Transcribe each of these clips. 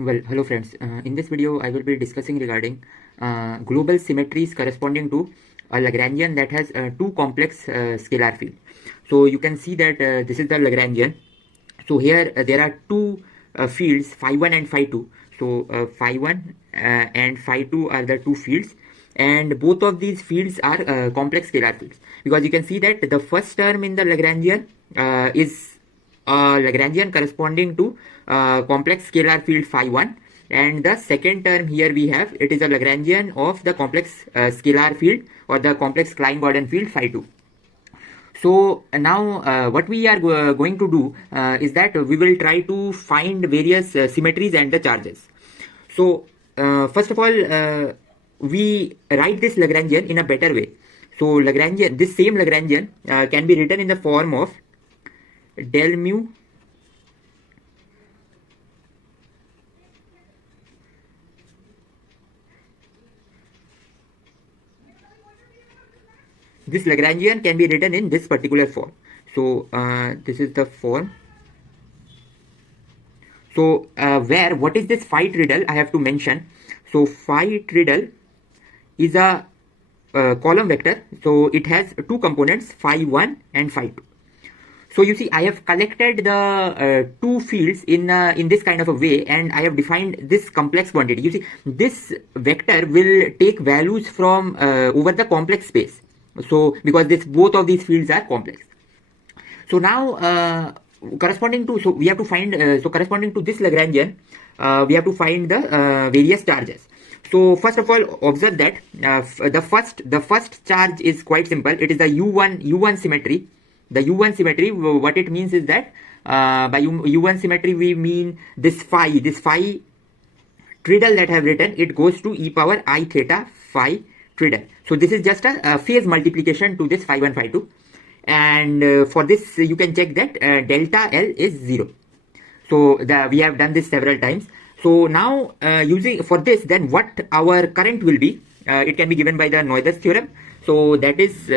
Well, hello friends. In this video, I will be discussing regarding global symmetries corresponding to a Lagrangian that has two complex scalar field. So you can see that this is the Lagrangian. So here there are two fields, phi 1 and phi 2. So phi 1 and phi 2 are the two fields, and both of these fields are complex scalar fields, because you can see that the first term in the Lagrangian is Lagrangian corresponding to complex scalar field phi 1, and the second term here we have, it is a Lagrangian of the complex scalar field or the complex Klein-Gordon field phi 2. So now what we are going to do is that we will try to find various symmetries and the charges. So first of all, we write this Lagrangian in a better way. So Lagrangian, this same Lagrangian can be written in the form of del mu this Lagrangian can be written in this particular form. So this is the form. So where, what is this phi triddle? I have to mention. So phi triddle is a column vector. So it has two components, phi 1 and phi 2. So you see, I have collected the two fields in this kind of a way, and I have defined this complex quantity. You see, this vector will take values from over the complex space. So because this both of these fields are complex. So now corresponding to, so we have to find so corresponding to this Lagrangian, we have to find the various charges. So first of all, observe that the first charge is quite simple. It is the U1 symmetry. The U1 symmetry, what it means is that by U1 symmetry we mean this phi triddle that I have written, it goes to e power I theta phi triddle. So this is just a phase multiplication to this phi 1 phi 2, and for this you can check that delta L is 0. So we have done this several times. So now using for this, then what our current will be, it can be given by the Noether's theorem. So that is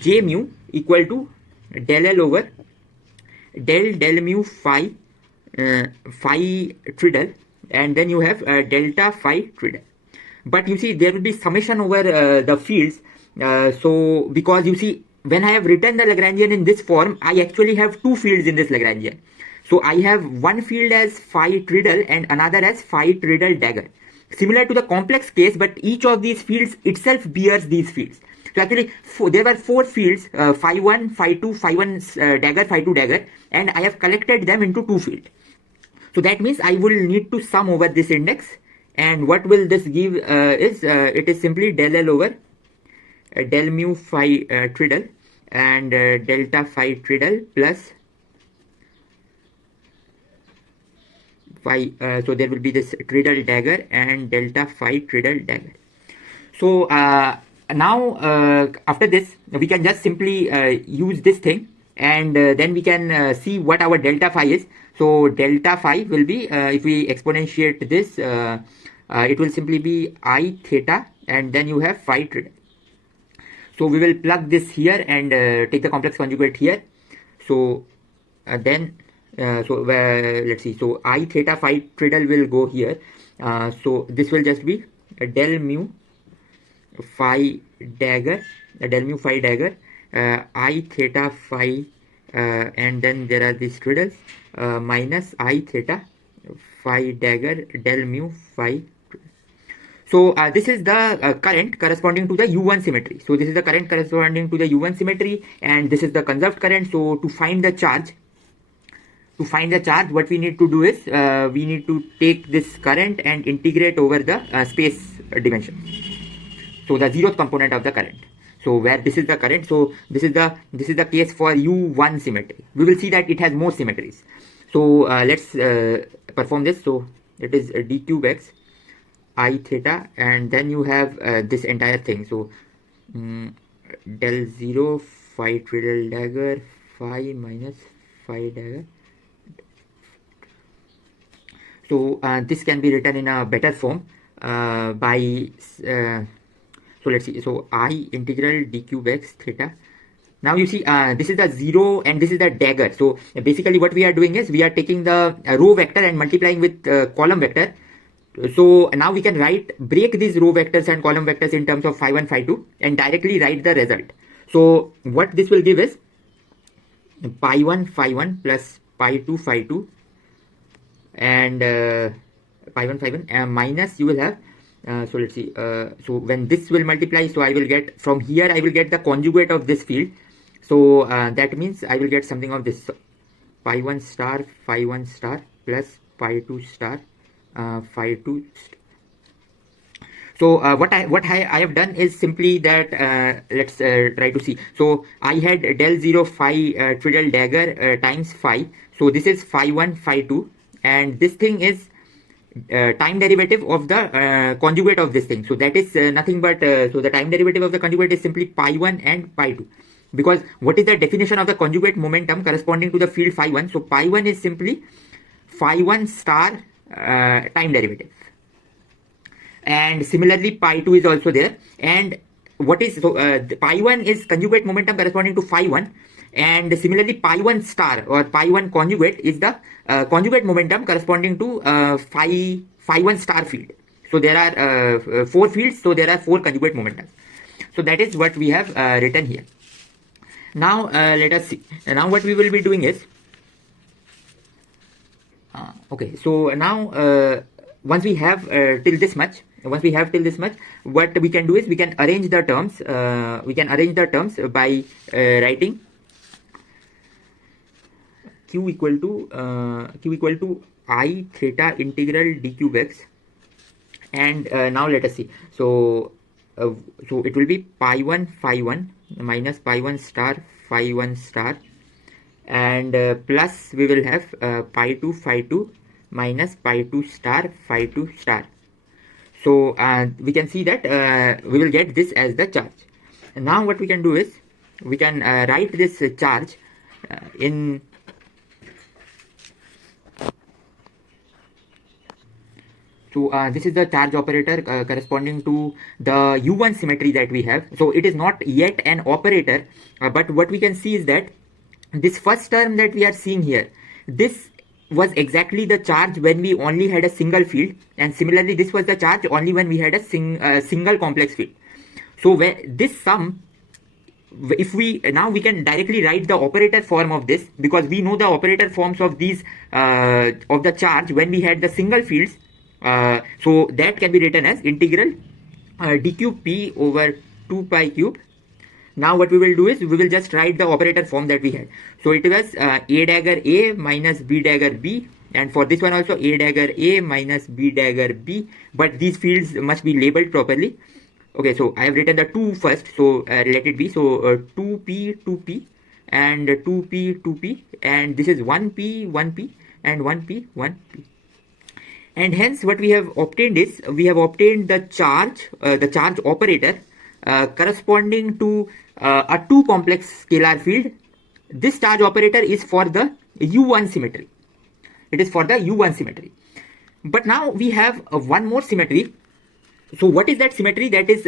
J mu equal to del L over del mu phi triddle, and then you have delta phi triddle. But you see, there will be summation over the fields. So because you see, when I have written the Lagrangian in this form, I actually have two fields in this Lagrangian. So I have one field as phi triddle and another as phi triddle dagger, similar to the complex case, but each of these fields itself bears these fields. So actually there were four fields, phi 1, phi 2, phi 1 dagger, phi 2 dagger, and I have collected them into two fields. So that means I will need to sum over this index, and what will this give is it is simply del L over del mu phi triddle and delta phi triddle plus phi, so there will be this triddle dagger and delta phi triddle dagger. So now after this we can just simply use this thing, and then we can see what our delta phi is. So delta phi will be, if we exponentiate this, it will simply be I theta, and then you have phi triddle. So we will plug this here and take the complex conjugate here. So then let's see, so I theta phi triddle will go here. So this will just be del mu phi dagger, I theta phi, and then there are these triddles, minus I theta phi dagger del mu phi. So this is the current corresponding to the U1 symmetry. So this is the current corresponding to the U1 symmetry, and this is the conserved current. So to find the charge, what we need to do is we need to take this current and integrate over the space dimension. So the zeroth component of the current. So where this is the current, so this is the case for U1 symmetry. We will see that it has more symmetries. So let's perform this. So it is d cube x I theta, and then you have this entire thing. So del 0 phi triddle dagger phi minus phi dagger. So this can be written in a better form by so let's see. So I integral d cube x theta Now you see this is the 0 and this is the dagger. So basically what we are doing is we are taking the row vector and multiplying with column vector. So now we can break these row vectors and column vectors in terms of phi1, phi2 and directly write the result. So what this will give is pi1, phi1 plus pi2, phi2 and pi1, phi1 minus you will have so let's see, so when this will multiply, so I will get from here, I will get the conjugate of this field. So that means I will get something of this pi1 star, phi1 star plus pi2 star, phi2 star. So what I have done is simply that let's try to see. So I had del 0 phi tridel dagger times phi. So this is phi1, phi2 and this thing is time derivative of the conjugate of this thing. So that is nothing but so the time derivative of the conjugate is simply pi1 and pi2, because what is the definition of the conjugate momentum corresponding to the field phi1? So pi1 is simply phi1 star time derivative, and similarly pi2 is also there. And what is so pi1 is conjugate momentum corresponding to phi1, and similarly pi1 star or pi1 conjugate is the conjugate momentum corresponding to phi1 star field. So there are 4 fields, so there are 4 conjugate momentums. So that is what we have written here. Now let us see. Now what we will be doing is okay, so now once we have till this much, what we can do is we can arrange the terms. By writing q equal to I theta integral d cube x, and now let us see. So so it will be pi1 phi1 minus pi1 star phi1 star, and plus we will have pi2 phi2 minus pi2 star phi2 star. So we can see that we will get this as the charge. And now what we can do is we can write this charge in so this is the charge operator corresponding to the U1 symmetry that we have. So it is not yet an operator, but what we can see is that this first term that we are seeing here, this was exactly the charge when we only had a single field, and similarly this was the charge only when we had a single complex field. So where this sum, if we now we can directly write the operator form of this, because we know the operator forms of these of the charge when we had the single fields. So that can be written as integral d cube p over 2 pi cube. Now what we will do is we will just write the operator form that we had. So it was a dagger a minus b dagger b, and for this one also a dagger a minus b dagger b, but these fields must be labeled properly. Okay, so I have written the 2 first, so let it be. So 2p 2p and 2p 2p, and this is 1p 1p and 1p 1p. And hence what we have obtained is we have obtained the charge operator corresponding to a 2 complex scalar field. This charge operator is for the U1 symmetry. It is for the U1 symmetry. But now we have one more symmetry. So what is that symmetry? That is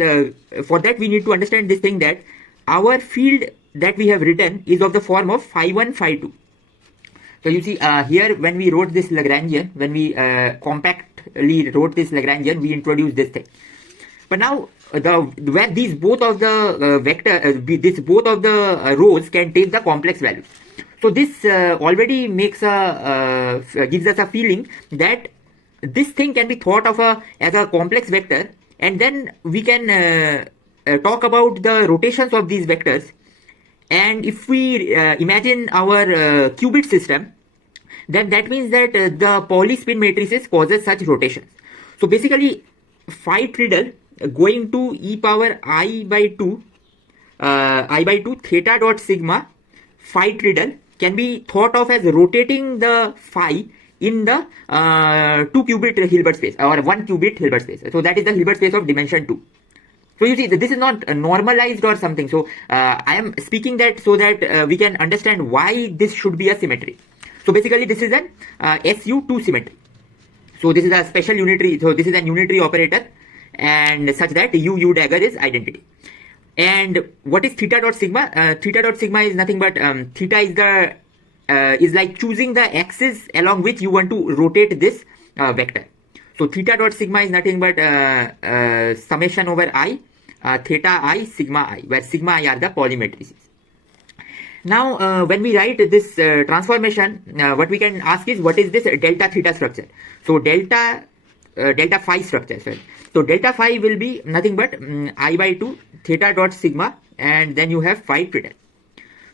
for that we need to understand this thing, that our field that we have written is of the form of phi1 phi2. So you see here when we wrote this Lagrangian, when we compactly wrote this Lagrangian, we introduced this thing. But now where these both of the rows can take the complex values. So this already makes gives us a feeling that this thing can be thought of as a complex vector, and then we can talk about the rotations of these vectors. And if we imagine our qubit system, then that means that the Pauli spin matrices causes such rotations. So basically phi tridel going to e power I by 2 theta dot sigma phi tridel can be thought of as rotating the phi in the 2 qubit Hilbert space or 1 qubit Hilbert space. So that is the Hilbert space of dimension 2. So you see, this is not normalized or something. So I am speaking that so that we can understand why this should be a symmetry. So basically this is an SU2 symmetry. So this is a special unitary. So this is a unitary operator, and such that U dagger is identity. And what is theta dot sigma? Theta dot sigma is nothing but theta is the is like choosing the axis along which you want to rotate this vector. So theta dot sigma is nothing but summation over I, theta I, sigma I, where sigma I are the Pauli matrices. Now, when we write this transformation, what we can ask is what is this delta theta structure? So delta phi structure. Sorry. So delta phi will be nothing but I by 2 theta dot sigma, and then you have phi theta.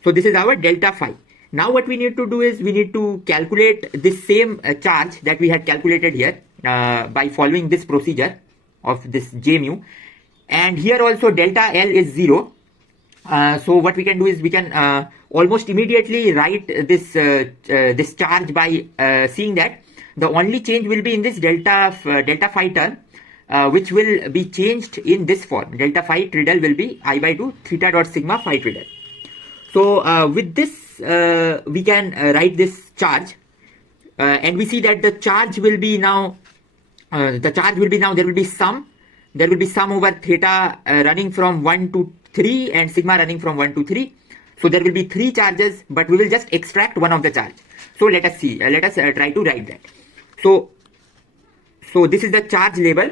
So this is our delta phi. Now what we need to do is we need to calculate this same charge that we had calculated here by following this procedure of this J mu. And here also delta L is 0. So what we can do is we can almost immediately write this this charge by seeing that the only change will be in this delta phi term, which will be changed in this form. Delta phi triddle will be I by 2 theta dot sigma phi triddle. So with this we can write this charge, and we see that the charge will be now there will be sum over theta running from 1 to 3 and sigma running from 1 to 3. So there will be 3 charges, but we will just extract one of the charge. So let us see, let us try to write that. So this is the charge label.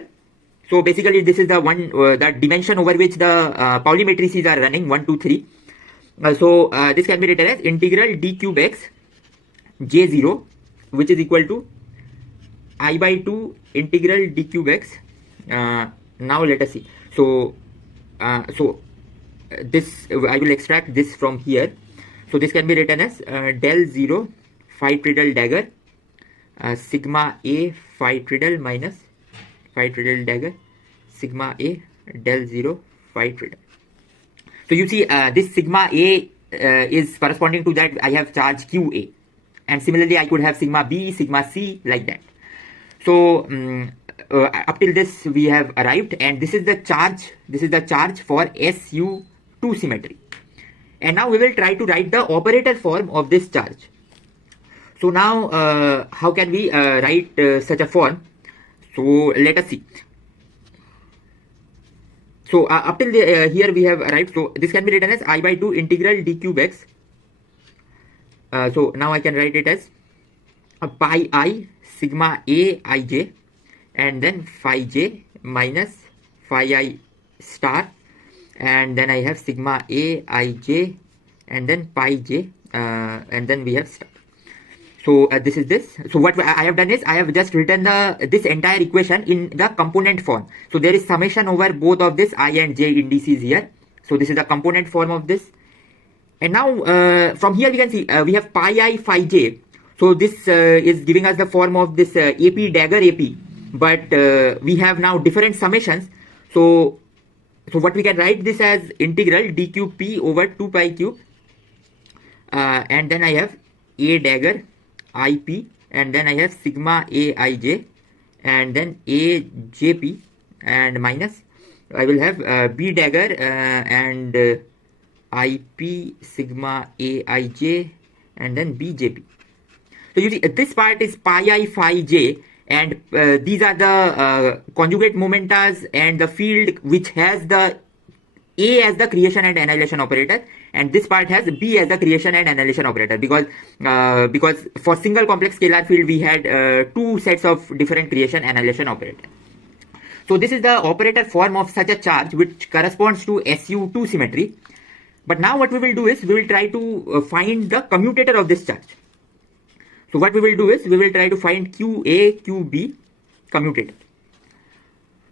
So basically this is the one the dimension over which the Pauli matrices are running 1, 2, 3. So this can be written as integral d cube x j0, which is equal to I by 2 integral d cube x. Now let us see. So this I will extract this from here. So this can be written as del 0 phi triddle dagger sigma a phi triddle minus phi triddle dagger sigma a del 0 phi triddle. So you see this sigma a is corresponding to that I have charge qa, and similarly I could have sigma b, sigma c, like that. So up till this we have arrived, and this is the charge for SU2 symmetry. And now we will try to write the operator form of this charge. So now how can we write such a form? So let us see. So up till here we have arrived. So this can be written as I by 2 integral d cube x. So now I can write it as pi I sigma a ij, and then phi j minus phi I star, and then I have sigma a ij, and then pi j, and then we have star. So this is this. So what I have done is I have just written this entire equation in the component form. So there is summation over both of this I and j indices here. So this is the component form of this. And now from here we can see we have pi I phi j. So this is giving us the form of this AP dagger AP, but we have now different summations. So what we can write this as integral d cube p over 2 pi cube, and then I have a dagger IP, and then I have sigma a ij, and then a jp, and minus I will have b dagger and IP sigma a ij, and then b jp. So you see this part is pi I phi j, and these are the conjugate momentas and the field which has the A as the creation and annihilation operator, and this part has B as the creation and annihilation operator, because for single complex scalar field we had 2 sets of different creation annihilation operator. So this is the operator form of such a charge which corresponds to SU2 symmetry. But now what we will do is we will try to find the commutator of this charge. So what we will do is we will try to find QA, QB commutator.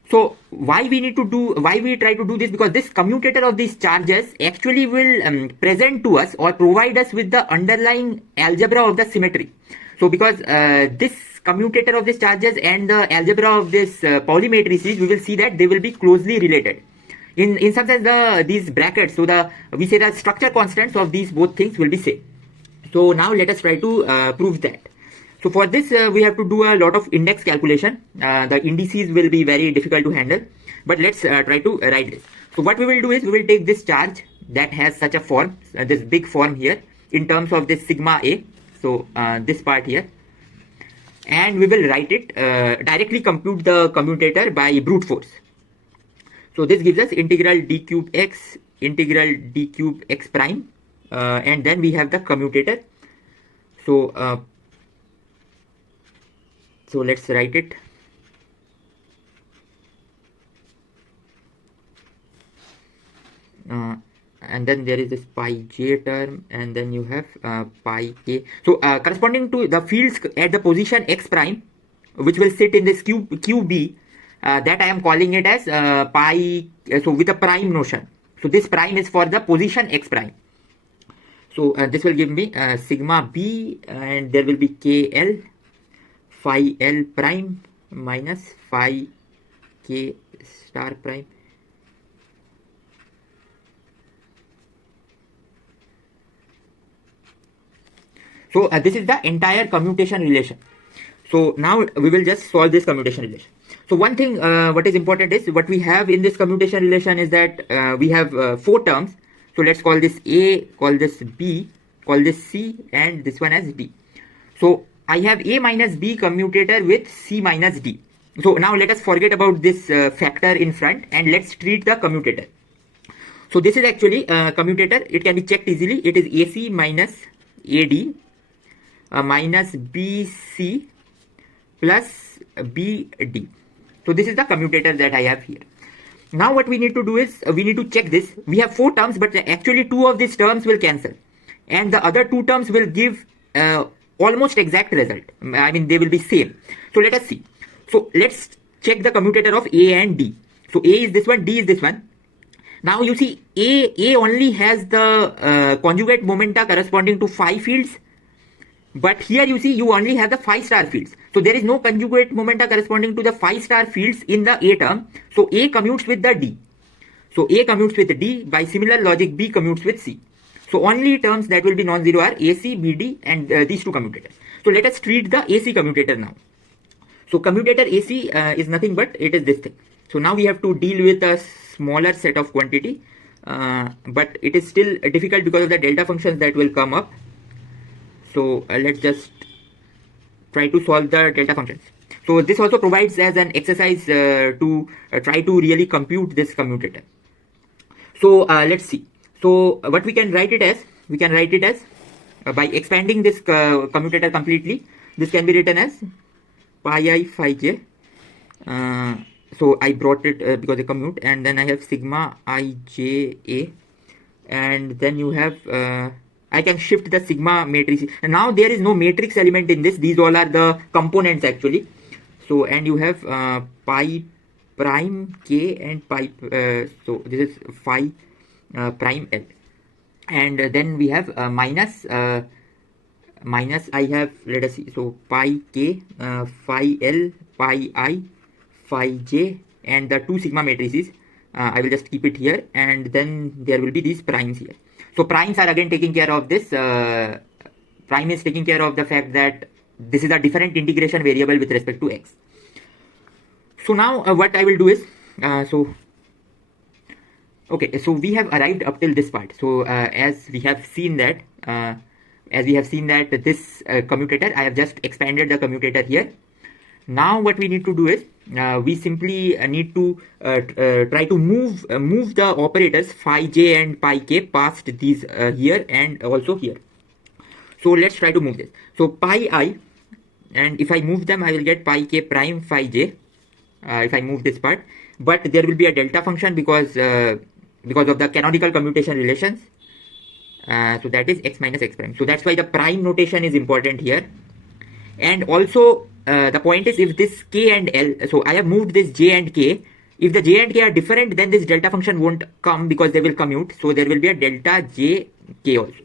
So why we try to do this? Because this commutator of these charges actually will present to us or provide us with the underlying algebra of the symmetry. So because this commutator of these charges and the algebra of this Pauli matrices, we will see that they will be closely related. In some sense, these brackets, so we say the structure constants of these both things will be same. So now let us try to prove that. So for this we have to do a lot of index calculation. The indices will be very difficult to handle, but let's try to write this. So what we will do is we will take this charge that has such a form, this big form here, in terms of this sigma a. So this part here, and we will write it directly compute the commutator by brute force. So this gives us integral d cube x integral d cube x prime, and then we have the commutator. So so let's write it. And then there is this pi j term, and then you have pi k. So corresponding to the fields at the position x prime, which will sit in this qb, that I am calling it as pi, so with a prime notion. So this prime is for the position x prime. So this will give me sigma b, and there will be kl phi l prime minus phi k star prime. So this is the entire commutation relation. So now we will just solve this commutation relation. So one thing what is important is what we have in this commutation relation is that we have 4 terms. So let's call this A, call this B, call this C, and this one as D. So I have A minus B commutator with C minus D. So now let us forget about this factor in front, and let's treat the commutator. So this is actually commutator. It can be checked easily. It is AC minus AD minus BC plus BD. So this is the commutator that I have here. Now what we need to do is we need to check this. We have 4 terms, but actually 2 of these terms will cancel, and the other 2 terms will give almost exact result. I mean, they will be same. So let us see. So let's check the commutator of A and D. So A is this one, D is this one. Now you see A only has the conjugate momenta corresponding to phi fields, but here you see you only have the phi star fields. So there is no conjugate momenta corresponding to the phi star fields in the A term. So A commutes with the D. So A commutes with D. By similar logic, B commutes with C. So only terms that will be non-zero are AC, BD, and these 2 commutators. So let us treat the AC commutator now. So commutator AC is nothing but it is this thing. So now we have to deal with a smaller set of quantity, but it is still difficult because of the delta functions that will come up. So let's just try to solve the delta functions. So this also provides as an exercise to try to really compute this commutator. So let's see. So what we can write it as, by expanding this commutator completely, this can be written as pi I phi j. So I brought it because I commute, and then I have sigma I j a, and then you have I can shift the sigma matrix. And now there is no matrix element in this. These all are the components actually. So and you have pi prime k and pi. So this is phi prime l, and then we have minus I have, let us see. So pi k, phi l, pi I, phi j, and the 2 sigma matrices. I will just keep it here, and then there will be these primes here. So primes are again taking care of this. Prime is taking care of the fact that this is a different integration variable with respect to x. So now what I will do is, okay, so we have arrived up till this part. So as we have seen that this commutator, I have just expanded the commutator here. Now what we need to do is we simply need to try to move the operators phi j and pi k past these here and also here. So let's try to move this. So pi I, and if I move them, I will get pi k prime phi j. If I move this part, but there will be a delta function because of the canonical commutation relations. So that is x minus x prime. So that's why the prime notation is important here. And also the point is, if this k and l, so I have moved this j and k. If the j and k are different, then this delta function won't come because they will commute. So there will be a delta j k also.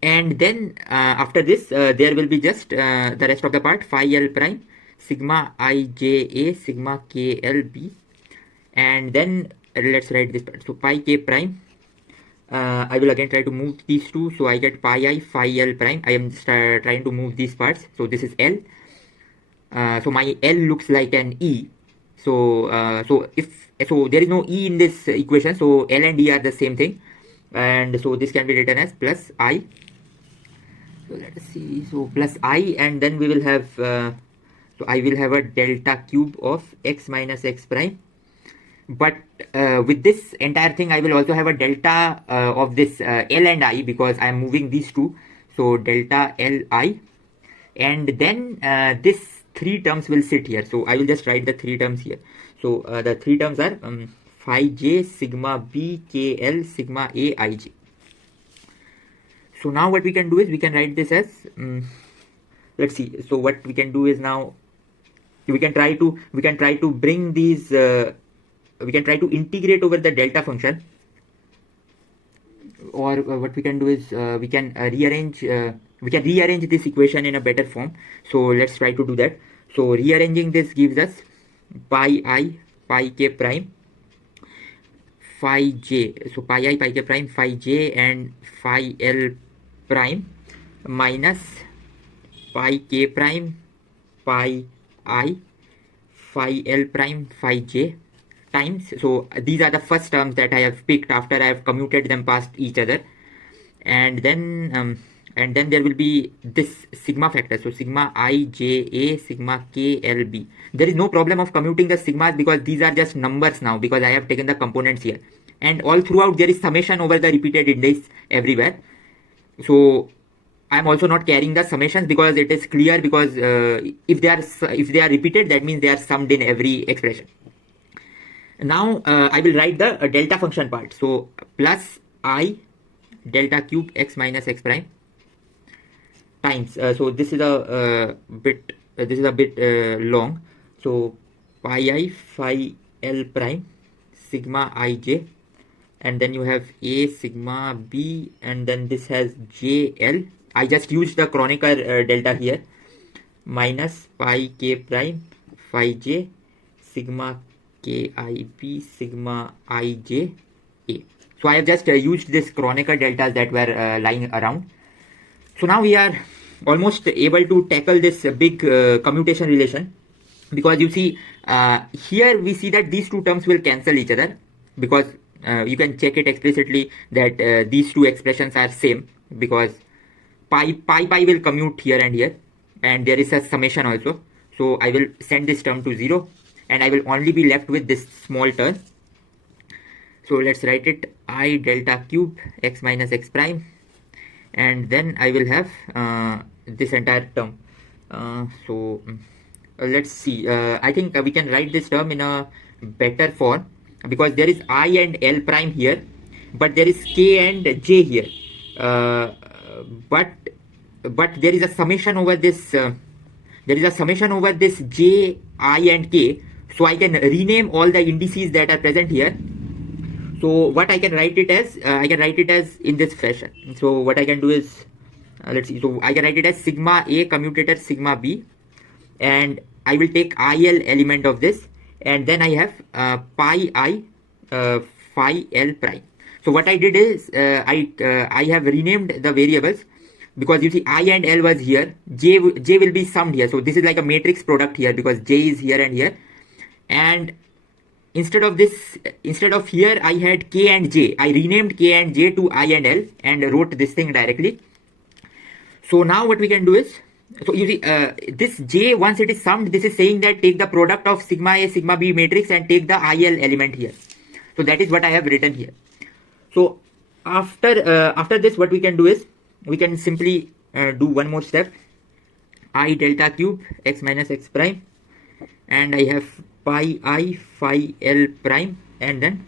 And then after this, there will be just the rest of the part, phi l prime, sigma I j a, sigma k l b. And then let's write this part. So pi k prime. I will again try to move these 2. So I get pi I phi l prime. I am just trying to move these parts. So this is L. So my L looks like an E. So there is no E in this equation. So L and E are the same thing. And so this can be written as plus I. So let us see. So plus I, and then we will have so I will have a delta cube of x minus x prime but with this entire thing I will also have a delta of this L and I, because I am moving these two. So delta Li, and then this three terms will sit here. So I will just write the three terms here. So the three terms are phi j sigma b k l sigma a I j. So now what we can do is we can write this as let's see. So what we can do is now we can try to bring these we can try to integrate over the delta function, or what we can do is we can rearrange this equation in a better form. So let's try to do that. So rearranging this gives us pi I pi k prime phi j. So pi I pi k prime phi j and phi l prime minus pi k prime pi I phi l prime phi j times. So these are the first terms that I have picked after I have commuted them past each other, and then there will be this sigma factor. So sigma I j a sigma k l b. There is no problem of commuting the sigmas because these are just numbers now, because I have taken the components here, and all throughout there is summation over the repeated index everywhere. So I am also not carrying the summations because it is clear, because if they are repeated, that means they are summed in every expression. Now I will write the delta function part. So plus I delta cube x minus x prime times. So this is a bit long. So pi I phi l prime sigma I j, and then you have a sigma b, and then this has j l. I just used the Kronecker delta here, minus pi k prime phi j sigma k I b sigma I j a. So I have just used this Kronecker deltas that were lying around. So now we are almost able to tackle this big commutation relation, because you see here we see that these two terms will cancel each other, because you can check it explicitly that these two expressions are same, because pi will commute here, and there is a summation also. So I will send this term to 0, and I will only be left with this small term. So let's write it I delta cube x minus x prime, and then I will have this entire term. So let's see. I think we can write this term in a better form, because there is I and L prime here, but there is K and J here. But there is a summation over this. There is a summation over this J, I, and K. So I can rename all the indices that are present here. So what I can write it as, in this fashion. So what I can do is, let's see. So I can write it as sigma A commutator sigma B, and I will take IL element of this, and then I have pi I phi L prime. So what I did is I have renamed the variables, because you see I and L was here, J will be summed here. So this is like a matrix product here, because J is here and here, and instead of here I had K and J. I renamed K and J to I and L and wrote this thing directly. So now what we can do is, so you see this J, once it is summed, this is saying that take the product of sigma A sigma B matrix and take the IL element here. So that is what I have written here. So after this, what we can do is we can simply do one more step. I delta cube x minus x prime, and I have pi I phi L prime, and then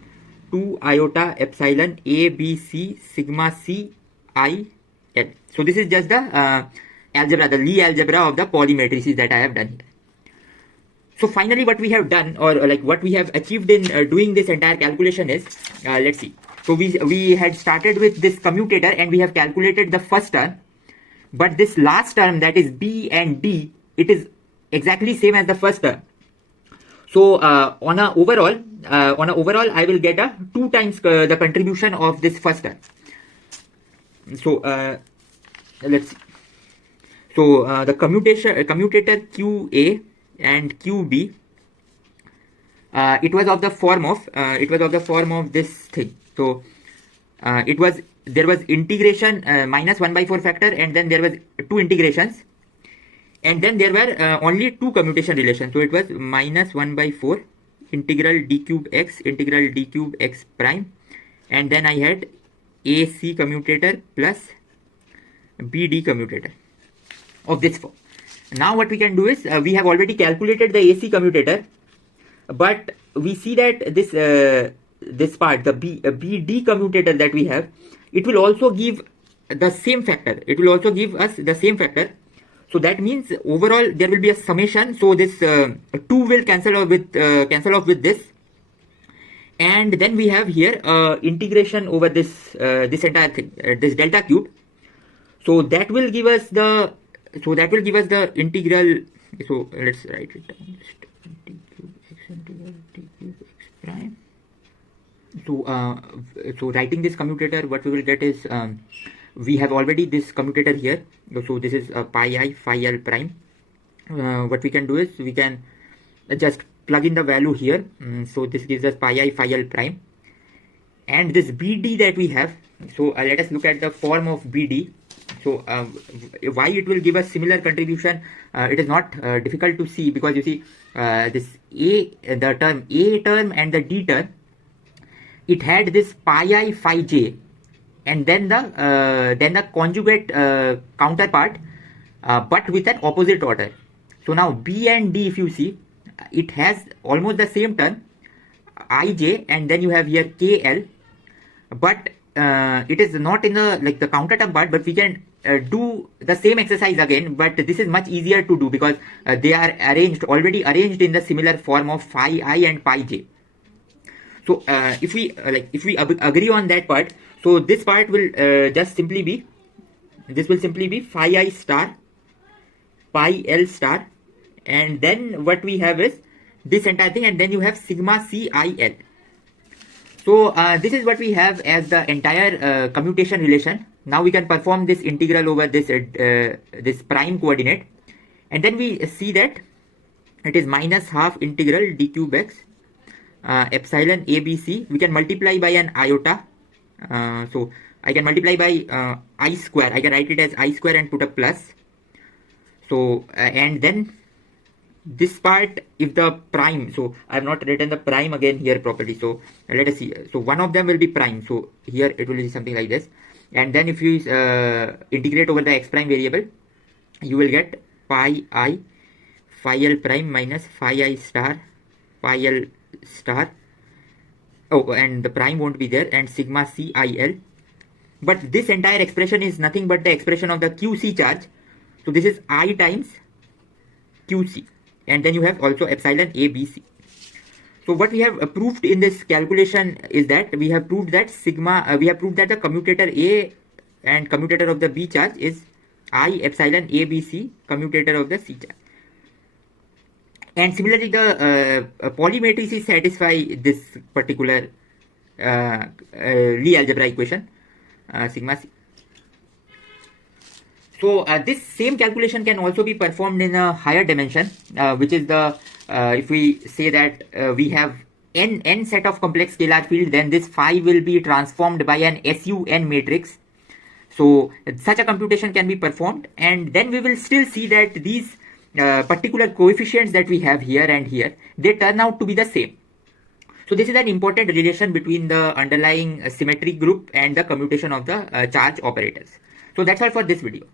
2 iota epsilon A B C sigma C I L. So this is just the algebra, the Lie algebra of the polymatrices that I have done here. So finally what we have done, or like what we have achieved in doing this entire calculation is, let's see. So we had started with this commutator and we have calculated the first term, but this last term, that is B and D, it is exactly same as the first term. So on a overall I will get a 2 times the contribution of this first term. So let's see. So the commutator QA and QB, it was of the form of this thing. So there was integration minus 1/4 factor, and then there was 2 integrations, and then there were only 2 commutation relations. So it was minus 1/4 integral d cube x integral d cube x prime, and then I had AC commutator plus BD commutator of this form. Now what we can do is, we have already calculated the AC commutator, but we see that this part, the BD commutator that we have, it will also give the same factor. It will also give us the same factor. So that means overall there will be a summation. So this 2 will cancel off with this, and then we have here integration over this this entire thing, this delta cube. So that will give us the integral. So let's write it down. Just d cube x integral d cube x prime. So writing this commutator, what we will get is, we have already this commutator here. So this is pi I phi L prime. What we can do is, we can just plug in the value here. So this gives us pi I phi L prime, and this BD that we have. So let us look at the form of BD. So why it will give us similar contribution, it is not difficult to see, because you see this the term A term and the D term, it had this pi I phi j, and then the conjugate counterpart, but with an opposite order. So now B and D, if you see, it has almost the same term ij, and then you have here kl, but it is not in the counter term part, but we can do the same exercise again, but this is much easier to do because they are already arranged in the similar form of phi I and pi j. So if we agree on that part, so this part will simply be phi I star pi L star, and then what we have is this entire thing, and then you have sigma C I L. So this is what we have as the entire commutation relation. Now we can perform this integral over this this prime coordinate, and then we see that it is minus half integral d cube x epsilon ABC. We can multiply by an iota. So I can multiply by I square. I can write it as I square and put a plus. So and then this part, if the prime, so I have not written the prime again here properly, so let us see. So one of them will be prime, so here it will be something like this, and then if you integrate over the x prime variable, you will get pi I phi L prime minus phi I star pi L star, oh, and the prime won't be there, and sigma C I L. But this entire expression is nothing but the expression of the QC charge. So this is I times QC, and then you have also epsilon ABC. So what we have proved in this calculation is that we have proved that the commutator A and commutator of the B charge is I epsilon ABC commutator of the C charge. And similarly, the polymatrices satisfy this particular Lie algebra equation, sigma C. So this same calculation can also be performed in a higher dimension, which is the if we say that we have n set of complex scalar field, then this phi will be transformed by an SUN matrix. So such a computation can be performed, and then we will still see that these particular coefficients that we have here and here, they turn out to be the same. So this is an important relation between the underlying symmetric group and the commutation of the charge operators. So that's all for this video.